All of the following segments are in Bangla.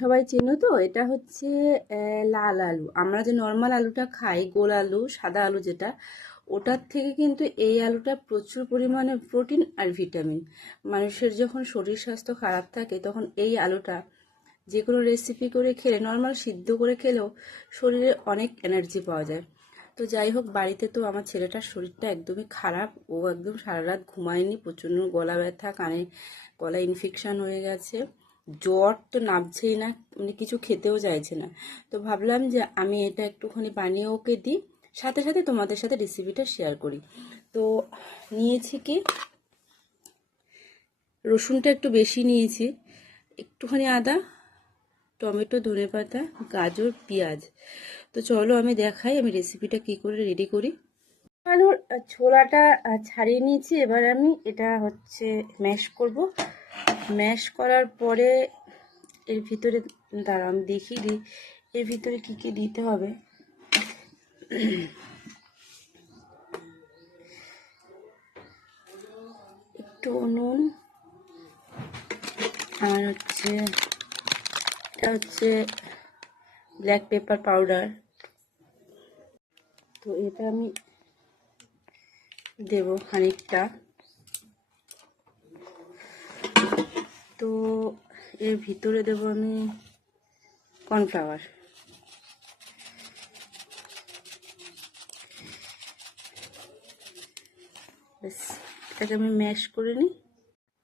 সবাই চেনো তো, এটা হচ্ছে লাল আলু। আমরা যে নর্মাল আলুটা খাই, গোল আলু, সাদা আলু যেটা, ওটার থেকে কিন্তু এই আলুটা প্রচুর পরিমাণে প্রোটিন আর ভিটামিন মানুষের যখন শরীর স্বাস্থ্য খারাপ থাকে, তখন এই আলুটা যে কোনো রেসিপি করে খেলে নর্মাল সিদ্ধ করে খেলেও শরীরে অনেক এনার্জি পাওয়া যায়। তো যাই হোক, বাড়িতে তো আমার ছেলেটার শরীরটা একদমই খারাপ। ও একদম সারা রাত ঘুমায়নি, প্রচণ্ড গলা ব্যথা, কানে গলা ইনফেকশান হয়ে গেছে। জ্বর তো নামছেই না মানে কিছু খেতেও চাইছে না। তো ভাবলাম যে আমি এটা একটুখানি বানিয়ে ওকে দিই, সাথে সাথে তোমাদের সাথে রেসিপিটা শেয়ার করি। তো নিয়েছি কি, রসুনটা একটু বেশি নিয়েছি, একটুখানি আদা, টমেটো ধনেপাতা গাজর, পেঁয়াজ। তো চলো আমি দেখাই আমি রেসিপিটা কি করে রেডি করি। আলুর ছোলাটা ছাড়িয়ে নিয়েছি, এবার আমি এটা হচ্ছে ম্যাশ করব। ম্যাশ করার পরে এর ভিতরে দাঁড়া আমি দেখি দিই, এর ভিতরে কি কি দিতে হবে? একটু নুন, আর হচ্ছে, এটা হচ্ছে ব্ল্যাক পেপার পাউডার তো এটা আমি দেব খানিকটা। তো এর ভিতরে দেব আমি কর্নফ্লাওয়ার। ব্যাস, এটাকে আমি ম্যাশ করে নিই।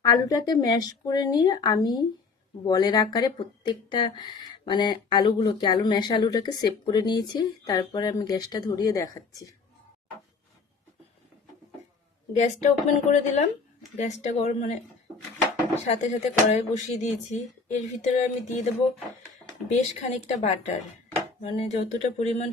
আলুটাকে ম্যাশ করে নিয়ে আমি বলের আকারে প্রত্যেকটা মানে আলুগুলোকে, আলু ম্যাশ আলুটাকে সেভ করে নিয়েছি। তারপরে আমি গ্যাসটা ধরিয়ে দেখাচ্ছি। গ্যাসটা ওপেন করে দিলাম। গ্যাসটা গরম মানে সাথে সাথে কড়াই বসিয়ে দিয়েছি। এর ভিতরে আমি দিয়ে দেবো বেশ খানিকটা বাটার মানে যতটা পরিমাণ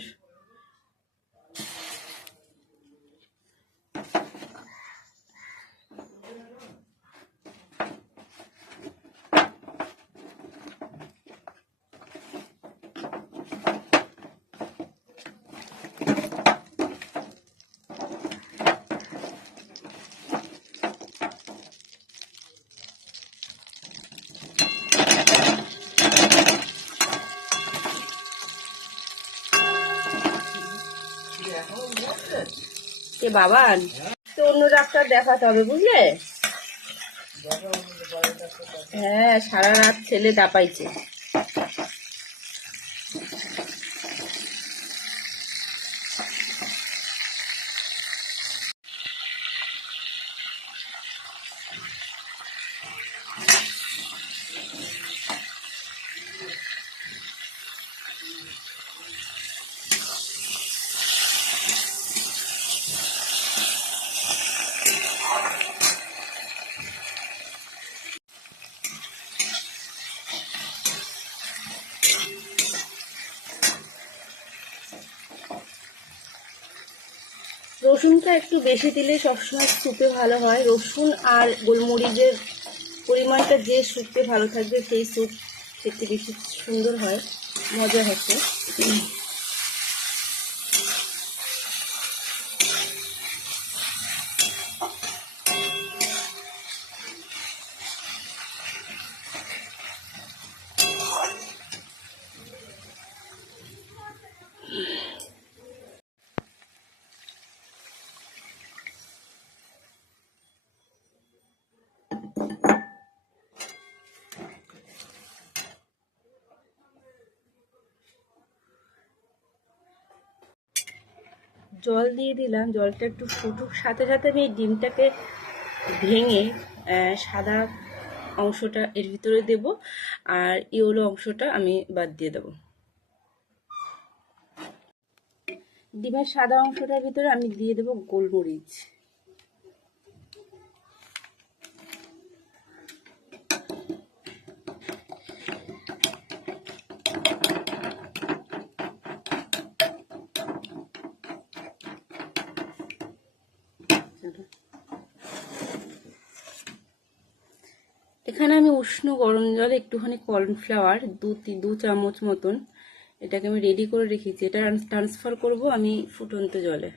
বাবান? তো অন্য ডাক্তার দেখাতে হবে বুঝলে? হ্যাঁ সারা রাত ছেলে দাপাইছে রসুনটা একটু বেশি দিলে সবসময় স্যুপে ভালো হয়। রসুন আর গোলমরিচের পরিমাণটা যে স্যুপে ভালো থাকবে সেই স্যুপ খেতে বেশি সুন্দর হয়। মজা হচ্ছে। জল দিয়ে দিলাম, জলটা একটু ফুটুক। সাথে সাথে আমি ডিমটাকে ভেঙে সাদা অংশটা এর ভিতরে দেব আর ইয়েলো অংশটা আমি বাদ দিয়ে দেব। ডিমের সাদা অংশটার ভিতরে আমি দিয়ে দেব গোলমরিচ। এখানে আমি উষ্ণ গরম জলে একটুখানি কর্নফ্লাওয়ার, দু দু চামচ মতন এটাকে আমি রেডি করে রেখেছি। এটা ট্রান্সফার করব আমি ফুটন্ত জলে।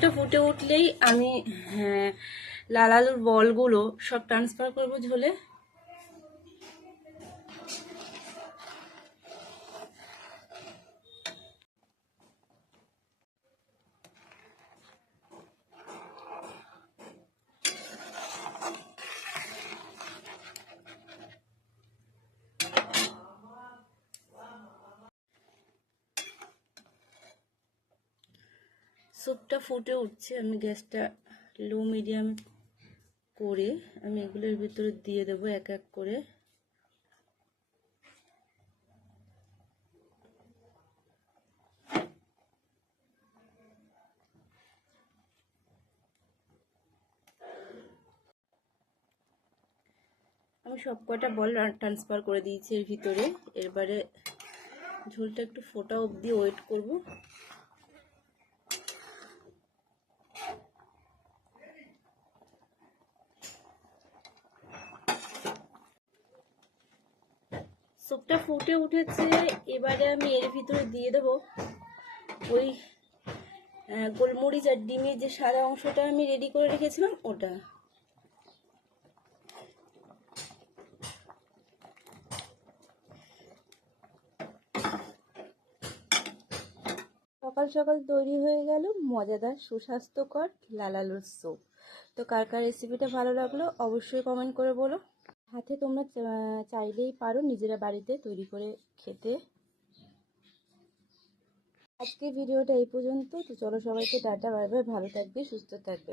ঝোলটা ফুটে উঠলেই আমি হ্যাঁ, লাল আলুর বলগুলো সব ট্রান্সফার করব ঝোলে। স্যুপটা ফুটে উঠছে, আমি গ্যাসটা লো মিডিয়াম করে আমি এগুলোর ভিতরে দিয়ে দেবো এক এক করে। আমি সব কয়টা বল ট্রান্সফার করে দিয়েছি এর ভিতরে। এবারে ঝোলটা একটু ফোটা অবধি ওয়েট করব। স্যুপটা ফুটে উঠেছে, এবারে আমি এর ভিতরে দিয়ে দেবো ওই গোলমরিচ আর ডিমের যে সাদা অংশটা আমি রেডি করে রেখেছিলাম, ওটা। সকাল সকাল তৈরি হয়ে গেল মজাদার, সুস্বাস্থ্যকর লাল আলুর স্যুপ তো কার কার রেসিপিটা ভালো লাগল অবশ্যই কমেন্ট করে বলো। হাতে তোমরা চাইলেই পারো নিজেরা বাড়িতে তৈরি করে খেতে। আজকে ভিডিওটা এই পর্যন্ত তো চলো সবাইকে টাটা বাই, ভালো থাকবে, সুস্থ থাকবে।